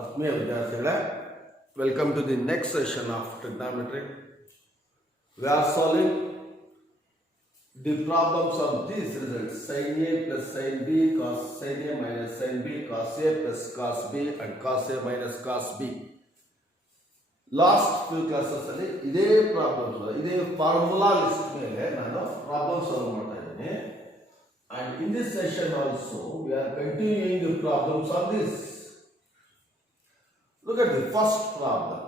ಆತ್ಮೀಯ ವಿದ್ಯಾರ್ಥಿಗಳೇ, welcome to the next session of trigonometry. We are solving the problems of these results: sin A plus sin B, cos sin A minus sin B, cos A plus cos B and cos A minus cos B. Last few classes ಅಲ್ಲಿ ಇದೇ problems, ಇದೇ formula list ಮೇಲೆ ನಾನು problem solve ಮಾಡ್ತಾ ಇದ್ದೀನಿ. And in this session also we are continuing the problems of this. Look at the first problem,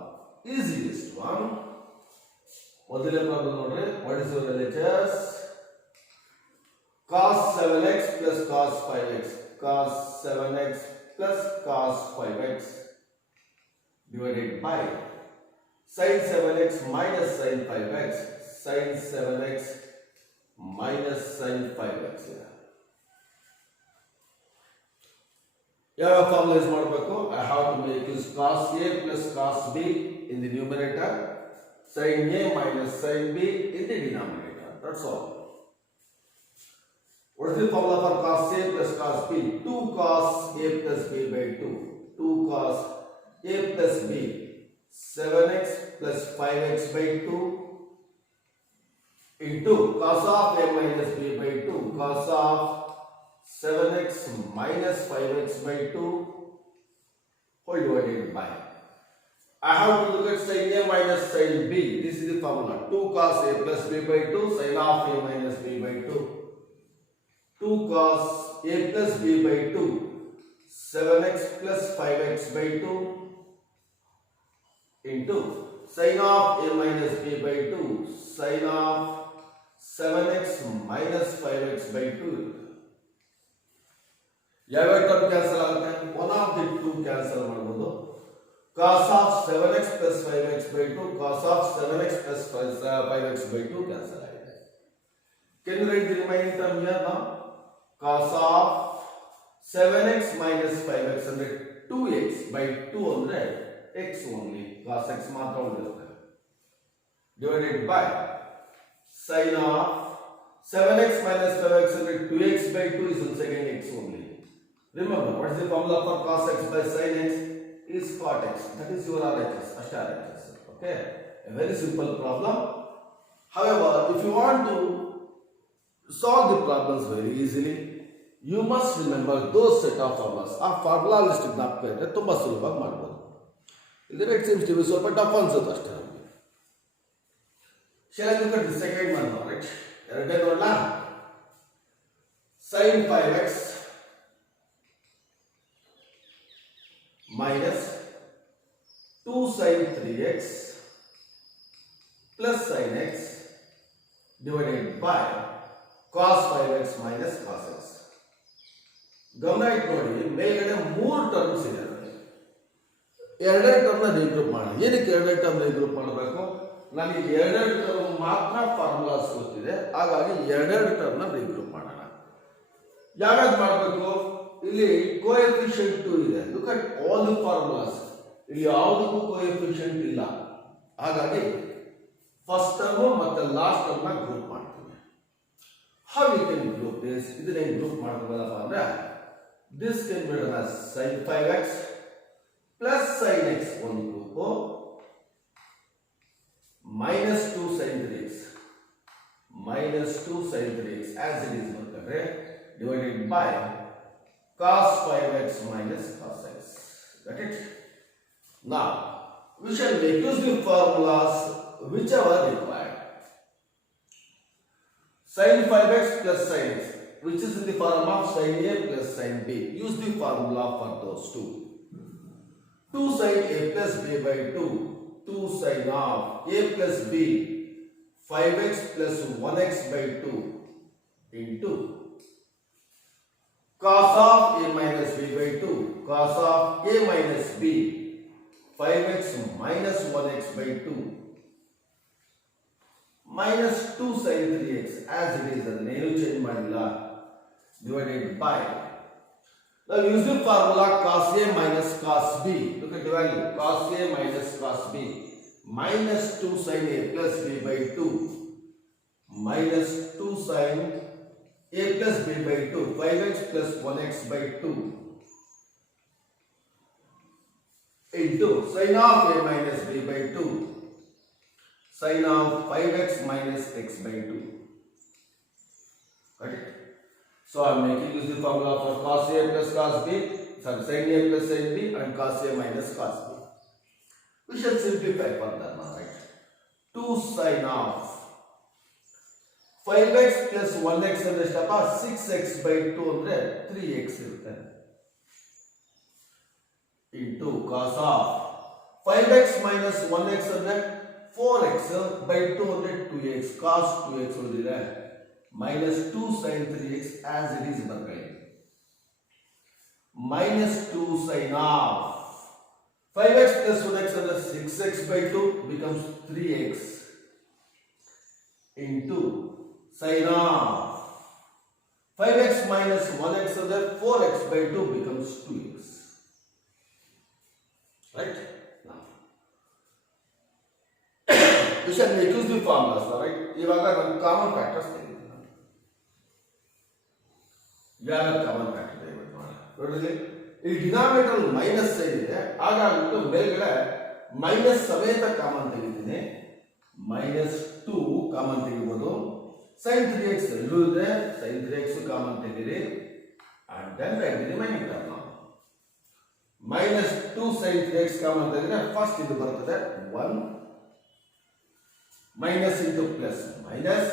easiest one. ಮೊದಲನೇ problem ನೋಡ್ರಿ. What is your LHS? Cos 7x plus cos 5x, cos 7x plus cos 5x divided by sin 7x minus sin 5x, sin 7x minus sin 5x. ಯಾವ formula use ಮಾಡಬೇಕು? I have to make use cos A plus cos B in the numerator, sin A minus sin B in the denominator. That's all. What is the formula for cos A plus cos B? 2 cos A plus B by 2. 2 cos A plus B, 7x plus 5x by 2 into cos of A minus B by 2, cos of 7x minus 5x by 2 whole divided by. I have to look at sin A minus sin B. This is the formula. 2 cos A plus B by 2, sin of A minus B by 2. 2 cos A plus B by 2, 7x plus 5x by 2 into sin of A minus B by 2, sin of 7x minus 5x by 2. ಯಾವ term cancel ಆಗುತ್ತೆ? One of the two cancel ಮಾಡಬಹುದು. cos of 7x plus 5x by 2, cos of 7x plus 5x by 2 cancel ಆಗಿದೆ. Can you write the remaining term here now? Cos of 7x minus 5x ಅಂದ್ರೆ 2x by 2 ಅಂದ್ರೆ x only, cos x ಮಾತ್ರ ಉಳಿಯುತ್ತೆ, divided by sin of 7x minus 5x ಅಂದ್ರೆ 2x by 2 is once again x only. Remember, what is the formula for cos x by sin x? Is cot x. That is your RHS, Ashta RHS. Okay, a very simple problem. However, if you want to solve the problems very easily, you must remember those set of formulas. ಆ formula list ಜ್ಞಾಪಕ ಇದ್ದರೆ ತುಂಬ ಸುಲಭವಾಗಿ ಮಾಡ್ಬೋದು. ಇಲ್ಲದ್ರೆ it seems to B ಸ್ವಲ್ಪ tough ಅನ್ಸುತ್ತೆ ಅಷ್ಟೇ ನಮಗೆ. Shall I look at the second one now, right? ಎರಡನೇ ನೋಡೋಣ. sin 5x minus 2 sin 3x plus sin x divided by cos 5x minus cos x. ಗಮನ ಇಟ್ಟು ನೋಡಿ, ಮೇಲ್ಗಡೆ 3 ಟರ್ಮ್ಸ್ ಇದೆ. ಎರಡೇ ಟರ್ಮ್ನ ರೀಗ್ರೂಪ್ ಮಾಡೋಣ. ಏನಕ್ಕೆ ಎರಡೇ ಟರ್ಮ್ ರೀಗ್ರೂಪ್ ಮಾಡಬೇಕು? ನನಗೆ ಎರಡೆರಡು ಟರ್ಮ್ ಮಾತ್ರ ಫಾರ್ಮುಲಾಸ್ ಗೊತ್ತಿದೆ, ಹಾಗಾಗಿ ಎರಡೆರಡು ಟರ್ಮ್ನ ರೀಗ್ರೂಪ್ ಮಾಡೋಣ. ಯಾವ್ಯಾವ್ದು ಮಾಡಬೇಕು? ಇಲ್ಲಿ ಕೋಎಫಿಷಿಯಂಟ್ 2 ಇದೆ. Look at all the formulas. ಇಲ್ಲಿ ಯಾವುದಕ್ಕೂ ಕೋಎಫಿಷಿಯಂಟ್ ಇಲ್ಲ, ಹಾಗಾಗಿ ಫಸ್ಟ್ ಟರ್ಮ್ ಮತ್ತೆ ಲಾಸ್ಟ್ ಟರ್ಮ್ ನ ಗ್ರೂಪ್ ಮಾಡ್ತೀನಿ. How you can group this? ಇದನ್ನ ಹೆಂಗ್ ಗ್ರೂಪ್ ಮಾಡ್ಬೋದಪ್ಪ ಅಂದ್ರೆ, this can be written as sin 5x plus sin x ಒಂದು group, minus 2 sin 3x minus 2 sin 3x as it is ಬರ್ತಾರೆ, divided by cos 5x minus cos x. Got it? Now we shall make use the formulas whichever required. Sin 5x plus sin x, which is in the form of sin A plus sin B. Use the formula for those two. 2 sin A plus B by 2, 2 sin of A plus B, 5x plus 1x by 2 into cos of A minus B by 2, cos of A minus B, 5x minus 1x by 2 minus 2 sin 3x as it is, ಅದನ್ನ ಏನು change ಮಾಡಿಲ್ಲ, divided by. Now use the formula cos A minus cos B. Look at the value, cos A minus cos B, minus 2 sin A plus B by 2 minus 2 sin A plus B by 2, 5x plus 1x by 2 into sin of a minus b by 2 sin of 5x minus x by 2. Got it? So I am making use the formula for cos a plus cos b, sorry, sin a plus sin b and cos a minus cos b. We shall simplify further now, right? 2 sin of 5x plus 1x ಅಂದ್ರೆ ಎಷ್ಟಪ್ಪ 6x by 2 ಅಂದ್ರೆ 3x ಇರುತ್ತೆ into cos of 5x minus 1x ಅಂದ್ರೆ 4x by 2 ಅಂದ್ರೆ 2x cos 2x ಉಳಿದಿದೆ minus 2 sin 3x as it is ಬರ್ಕೊಳ್ಳಿ minus 2 sin of 5x plus 1x under 6x by 2 becomes 3x into sin of 5x minus 1x under 4x by 2 becomes 2x. Right? Now, we shall make use the formulas, right? ಇವಾಗ ನಾನು common factors ತೆಗೆದಿದ್ದೀನಿ. ಯಾವ common factor ತೆಗೆದು ನೋಡ್ರಿ ಈ denominator minus side ಇದೆ ಹಾಗಾಗ್ಬಿಟ್ಟು ಮೇಲ್ಗಡೆ minus ಸಮೇತ ಕಾಮನ್ ತೆಗಿತೀನಿ ಮೈನಸ್ 2 ಕಾಮನ್ ತೆಗಿಬಹುದು sin 3x ಎಲ್ಲೂ ಇದೆ sin 3x ಕಾಮನ್ ತೆಗೀರಿ and then write the remaining term now minus 2 sin 3x common ತೆಗೆದ್ರೆ ಫಸ್ಟ್ ಇದು ಬರ್ತದೆ 1 minus into plus minus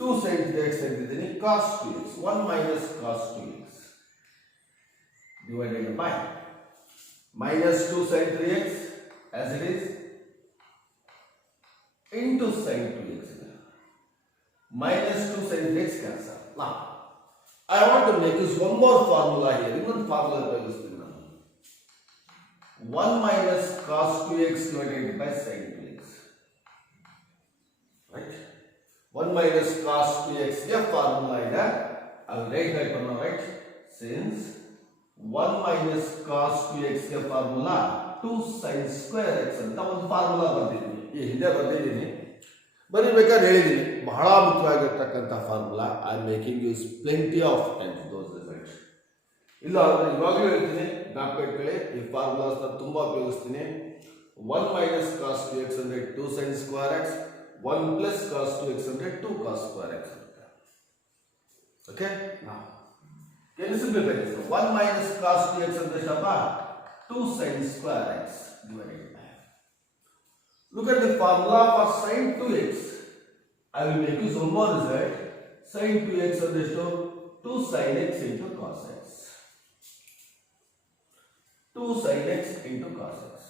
2 sin 3x ತೆಗೆದಿದ್ದೀನಿ cos 2x 1 minus cos 2x divided by minus 2 sin 3x as it is into sin 2x minus 2 sin 3x cancel. Now I want to make use one more formula here. Innೊಂದು formula ಉಪಯೋಗಿಸ್ತೀನಿ ನಾನು 1 minus cos 2x divided by sin 2x. Right? 1 minus cos 2x ಗೆ formula ಇದೆ. I will write that one now, right? Since 1 minus cos 2x ಗೆ formula 2 sin square x ಅಂತ ಒಂದು formula ಬರ್ತಿದ್ದೀನಿ ಈ ಹಿಂದೆ ಬರ್ತಿದ್ದೀನಿ ಬರೀಬೇಕಾದ್ರೆ ಹೇಳಿದ್ದೀನಿ ಬಹಳ ಮುಖ್ಯವಾಗಿರ್ತಕ್ಕಂಥ formula I am making use plenty of times those results ಇಲ್ಲ ಅಂದ್ರೆ ಇವಾಗಲೂ ಹೇಳ್ತೀನಿ ಜ್ಞಾಪಕ ಇಟ್ಕೊಳ್ಳಿ ಈ ಫಾರ್ಮುಲಾಸ್ನ ತುಂಬ ಉಪಯೋಗಿಸ್ತೀನಿ 1 minus cos 2x ಅಂದ್ರೆ 2 sin square x 1 plus cos 2x ಅಂದ್ರೆ 2 cos square x ಅಂತ ಓಕೆ ನಾ can you simplify this 1 minus cos 2x ಅಂದ್ರೆ ಎಷ್ಟಪ್ಪ 2 sin square x divided by look at the formula for sin 2x I will make use one more result sin 2x ಅಂದ್ರೆ ಎಷ್ಟು 2 sin x into cos x 2 sin x into cos x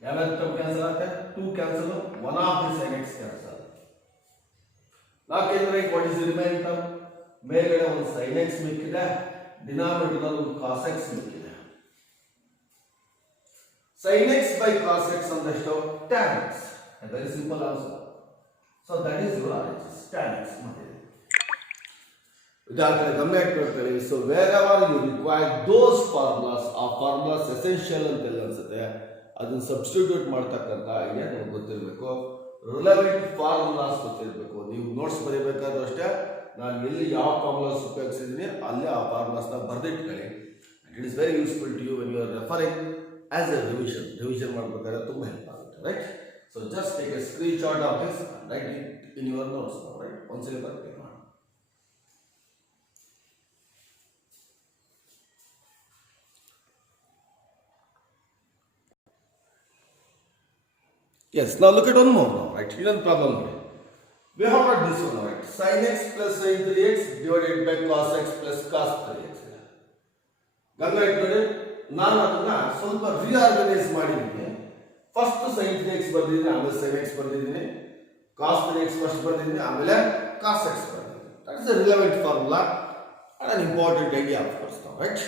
ಯಾವ term cancel ಆಗುತ್ತೆ 2 cancel 1 of the sin x cancel now can you write what is the remaining term ಮೇಲ್ಗಡೆ ಒಂದು sin x ಮಿಕ್ಕಿದೆ denominator ಅಲ್ಲಿ ಒಂದು cos x ಮಿಕ್ಕಿದೆ sin x by cos x ಅಂದ್ರೆ ಎಷ್ಟು tan x a very simple answer so that is your answer tan x ಮಾಡಿದೆ ವಿದ್ಯಾರ್ಥಿಗಳ ಗಮನ ಇಟ್ಕೊಳ್ಳಿ so wherever you require those formulas ಆ formulas essential ಅಂತ ಅನ್ಸುತ್ತೆ ಅದನ್ನ ಸಬ್ಸ್ಟಿಟ್ಯೂಟ್ ಮಾಡ್ತಕ್ಕಂಥ ಐಡಿಯಾ ನಿಮಗೆ ಗೊತ್ತಿರಬೇಕು ರಿಲೆವೆಂಟ್ ಫಾರ್ಮುಲಾಸ್ ಗೊತ್ತಿರಬೇಕು ನೀವು ನೋಟ್ಸ್ ಬರೀಬೇಕಾದ್ರೂ ಅಷ್ಟೇ ನಾನು ಎಲ್ಲಿ ಯಾವ ಫಾರ್ಮುಲಾಸ್ ಉಪಯೋಗಿಸಿದ್ದೀನಿ ಅಲ್ಲಿ ಆ ಫಾರ್ಮುಲಾಸ್ನ ಬರೆದಿಟ್ಕೊಳ್ಳಿ it is very useful to you when you are referring as a revision ಮಾಡಬೇಕಾದ್ರೆ ತುಂಬ ಹೆಲ್ಪ್ ಆಗುತ್ತೆ right so just take a screen shot of this write it in your notes right ಒಂದ್ಸಲಿ ಬರ್ತೀನಿ ಮಾಡಿ yes now look at one more now right ಇನ್ನೊಂದು problem ನೋಡಿ we have got this one right sin x plus sin 3x divided by cos x plus cos 3x ಗಮನ ಇಟ್ಕೊಳ್ಳಿ ನಾನು ಅದನ್ನ ಸ್ವಲ್ಪ ರಿಆರ್ಗನೈಸ್ ಮಾಡಿದ್ದೀನಿ ಫಸ್ಟ್ sin 3x ಬರ್ದಿದ್ದೀನಿ ಆಮೇಲೆ sin x ಬರ್ದಿದ್ದೀನಿ cos 3x ಫಸ್ಟ್ ಬರ್ದಿದ್ದೀನಿ ಆಮೇಲೆ cos x ಬರ್ದಿದ್ದೀನಿ that is a relevant formula and an important idea of course now right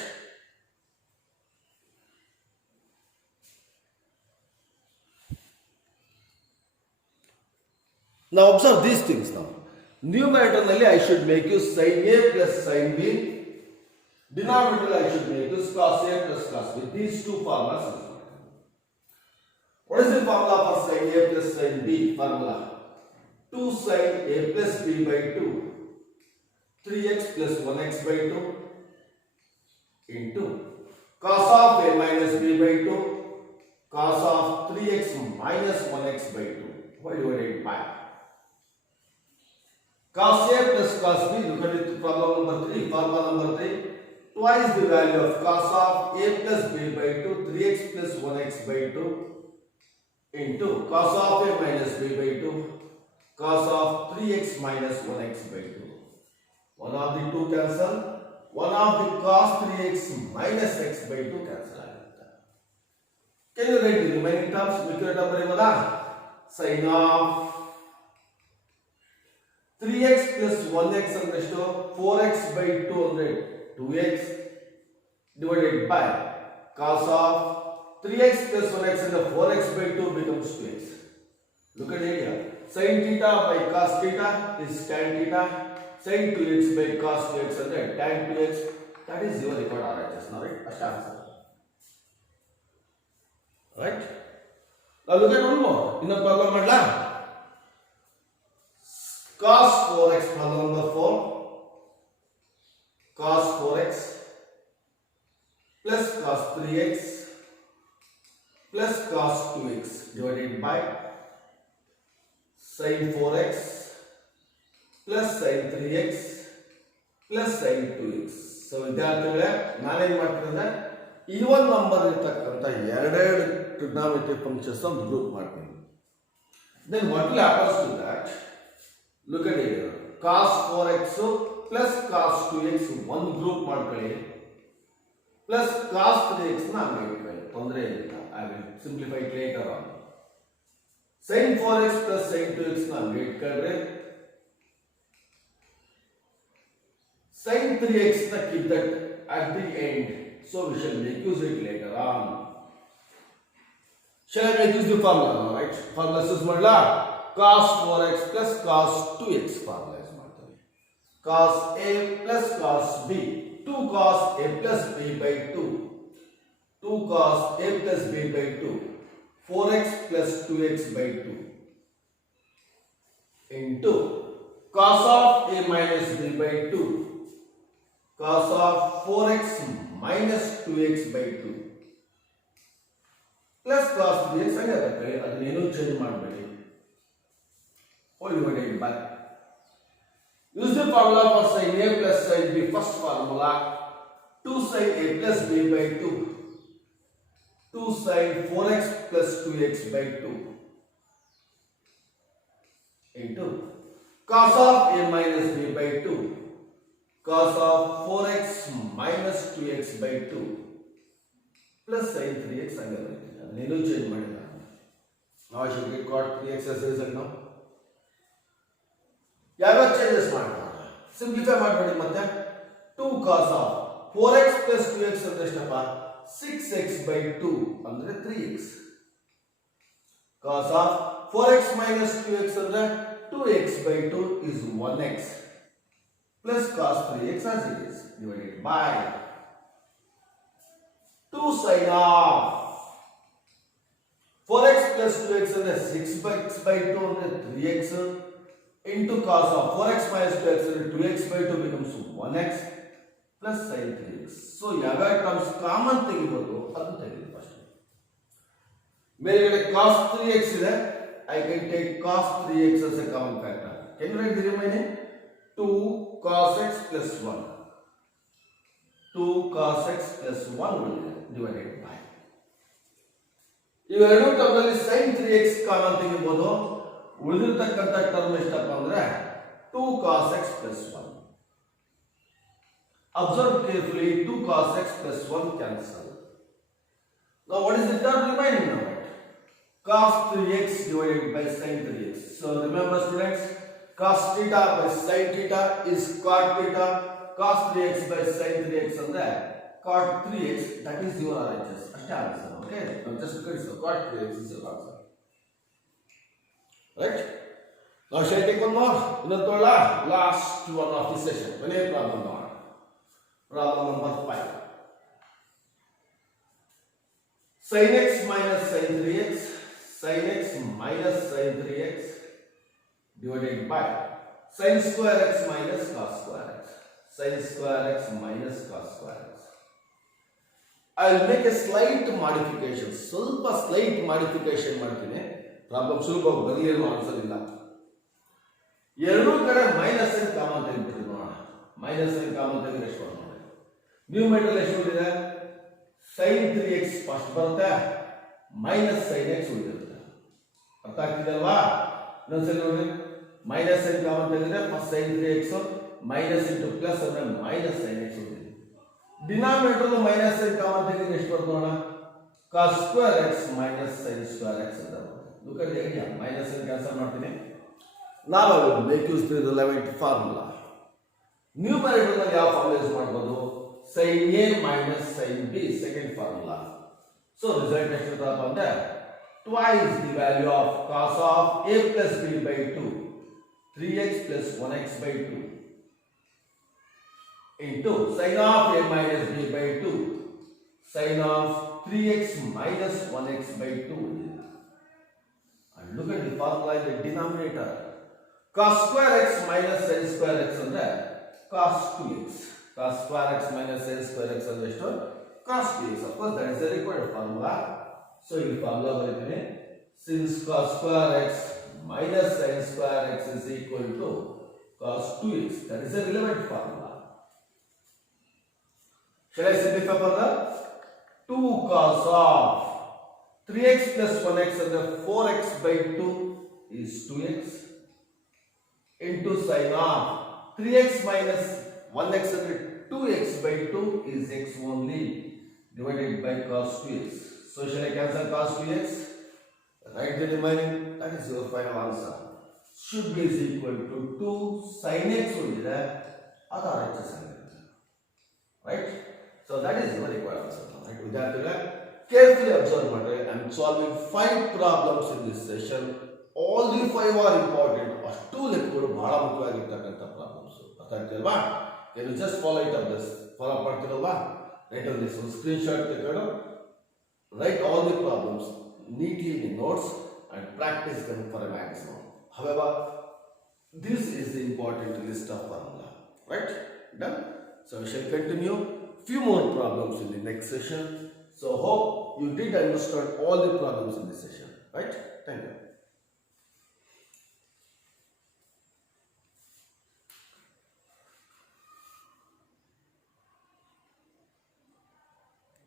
now observe these things now numerator nalli I should make use sin a plus sin b denominator I should make use cos a plus cos b these two formulas what is the formula for sin a plus sin b formula 2 sin a plus b by 2 3x plus 1x by 2 into cos of a minus b by 2, cos of 3x minus 1x by 2 whole divided by cos a plus cos b. Look at it, problem number 3, formula number 3. Twice the value of cos of a plus b by 2, 3x plus 1x by 2 into cos of a minus b by 2, cos of 3x minus 1x by 2. One of the two cancel, one of the cos 3x minus x by 2 cancel ಆಗುತ್ತೆ. Can you write the remaining terms? ಮಿಕ್ಕಿದ term ಬರೆಯಬಹುದಾ? sin of 3x plus 1x ಅಂದ್ರೆ ಎಷ್ಟು? 4x by 2 ಅಂದ್ರೆ 2x divided by cos of 3x plus 1x and 4x by 2 becomes 2x. Look at it here. Sin theta by cos theta is tan theta. Sin 2x by cos 2x and tan 2x. That is your record RHS. Now, right? First answer. Right? Now look at one more. In the problem madla. Cos 4x, problem number 4. Cos 4x plus cos 3x plus cos 2x divided by sin 4x plus sin 3x plus sin 2x. So ವಿದ್ಯಾರ್ಥಿಗಳೇ ನಾನೇನ್ ಮಾಡ್ತೀನಿ ಅಂದ್ರೆ even number ಇರತಕ್ಕಂತ ಎರಡೆರಡು trigonometry functions ಅನ್ನು group ಮಾಡ್ತೀನಿ. Then what will happen to that? Look at it. Cos 4x plus cos 2x one group ಮಾಡ್ಕೊಳ್ಳಿ plus cos 3x ನ ಹಂಗೆ ಇಟ್ಕೊಳ್ಳಿ, ತೊಂದರೆ ಇಲ್ಲ. I will simplify it later on. Sin 4x plus sin 2x ನ ಹಂಗೆ ಇಟ್ಕೊಂಡ್ರೆ sin 3x ನ keep that at the end, so we shall make use it later on. Shall I make use the formula now, right? Formula use ಮಾಡಲಾ? Cos 4x plus cos 2x formula use ಮಾಡ್ತೀನಿ. Cos a plus cos b, 2 cos a plus b by 2, 2 cos a plus b by 2, 4x plus 2x by 2 into cos of a minus b by 2, cos of 4x minus 2x by 2 plus cos 3x ಆಗುತ್ತೆ. ಅದನ್ನೇನು change ಮಾಡಬೇಡಿ. Whole divided by. Use the formula for sin a plus sin b. First formula 2 sin a plus b by 2, 2 sin 4x plus 2x by 2 into cos of a minus b by 2, cos of 4x minus 2x by 2 plus sin 3x ಆಗುತ್ತೆ. ಅದನ್ನೇನು change ಮಾಡಿಲ್ಲ. Now I should get cot 3x as a result now. ಯಾವ changes ಮಾಡೋಣ? Simplify ಮಾಡಬೇಡಿ. ಮತ್ತೆ 2 cos of 4x plus 2x ಅಂದ್ರೆ ಎಷ್ಟಪ್ಪ? 6x by 2 ಅಂದ್ರೆ 3x. Cos of 4x minus 2x ಅಂದ್ರೆ 2x by 2 is 1x plus cos 3x as it is divided by 2 sin of 4x plus 2x ಅಂದ್ರೆ 6x by 2 ಅಂದ್ರೆ 3x into cos of 4x minus 2x ಅಂದ್ರೆ 2x by 2 becomes 1x plus sin 3x. So ಯಾವ terms common ತೆಗಿಬಹುದು ಅದು ತೆಗೆದು first. ಮೇಲ್ಗಡೆ cos 3x ಇದೆ, I can take cos 3x as a common factor. Can you write the remaining? 2 cos x plus 1, 2 cos x plus 1 divided by ಇವೆರಡು ಟರ್ಮ್ನಲ್ಲಿ sin 3x common ತೆಗಿಬಹುದು. ಉಳಿದಿರತಕ್ಕಂತ term ಎಷ್ಟಪ್ಪ ಅಂದ್ರೆ 2 cos x plus 1. Observe carefully, 2 cos x plus 1 cancel. Now what is the term remaining now? Cos 3x divided by sin 3x. So remember students, cos theta by sin theta is cot theta. Cos 3x by sin 3x ಅಂದ್ರೆ cot 3x. That is your RHS. ಅಷ್ಟೇ answer. Okay, now just consider cot 3x is your answer. Right? Now shall I take one more? Inattola last one of the session. When is problem number? Problem number 5. Sin x minus sin 3x, sin x minus sin 3x divided by sin square x minus cos square x, sin square x minus cos square x. I will make a slight modification, ಸ್ವಲ್ಪ slight modification ಮಾಡ್ತೀನಿ. Problem ಸುಲಭವಾಗಿ ಬರೀ answer ಇಲ್ಲ. ಎರಡೂ ಕಡೆ minus N common ತೆಗೆದ್ಬಿಟ್ಟು ನೋಡೋಣ. Minus N common ತೆಗೆದ್ರೆ ಎಷ್ಟು ಬರುತ್ತೆ ನೋಡಿ. ನ್ಯೂಮರೇಟರ್ ಎಷ್ಟು ಉಳಿದಿದೆ? sin 3x ಫಸ್ಟ್ ಬರುತ್ತೆ, ಮೈನಸ್ sin x ಉಳಿದಿರುತ್ತೆ. ಅರ್ಥ ಆಗ್ತಿದೆ ಅಲ್ವಾ? ಇನ್ನೊಂದ್ಸರಿ ನೋಡಿ, ಮೈನಸ್ ಎನ್ ಕಾಮನ್ ತೆಗೆದ್ರೆ first sin 3x minus into plus ಅಂದ್ರೆ ಮೈನಸ್ sin x ಉಳಿದಿದೆ. ಡಿನಾಮಿನೇಟರ್ ಮೈನಸ್ ಎನ್ ಕಾಮನ್ ತೆಗೆದ್ರೆ ಎಷ್ಟು ಬರುತ್ತೆ ನೋಡೋಣ? cos square x minus sin square x ಅಂತ ಬರುತ್ತೆ. Look at the idea. Minus n cancel ಮಾಡ್ತೀನಿ. Now I will make use the relevant formula. Numerator ನಲ್ಲಿ ಯಾವ ಫಾರ್ಮುಲಾ ಯೂಸ್ ಮಾಡಬಹುದು? sin a minus sin b, second formula. So result ಎಷ್ಟಿರುತ್ತಪ್ಪ ಅಂದ್ರೆ twice the value of cos of a plus b by 2, 3x plus 1x by 2 into sin of a minus b by 2, sin of 3x minus 1x by 2. And look at the formula in the denominator. Cos square x minus sin square x ಅಂದ್ರೆ cos 2x. Cos square x minus sin square x ಅಂದ್ರೆ ಎಷ್ಟು? Cos 2x. Of course that is the required formula. So in formula ಬರೀತೀನಿ. Since cos square x minus sin square x is equal to cos 2x. That is a relevant formula. Shall I simplify further? 2 cos of 3x plus 1x under 4x by 2 is 2x into sin of 3x minus 1x under 2x by 2 is x only divided by cos 2x. So shall I cancel cos 2x? Write the remaining. That is your final answer. Should be is equal to 2 sin x only there. Other right? So that is your required answer. Right? With that, carefully observe matter. I am solving 5 problems in this session. All the 5 are important. ಅಷ್ಟು ಲೆಕ್ಕಗಳು ಬಹಳ ಮುಖ್ಯವಾಗಿರ್ತಕ್ಕಂಥ problems. ಅರ್ಥ ಆಗ್ತಿಲ್ವಾ? Can you just follow it up this? Follow up ಮಾಡ್ತಿರಲ್ವಾ? Write on this one screenshot ತೆಗೆದು write all the problems neatly in the notes and practice them for a maximum. However, this is the important list of formula. Right? Done? So we shall continue few more problems in the next session. So hope you did understand all the problems in this session, right? Thank you.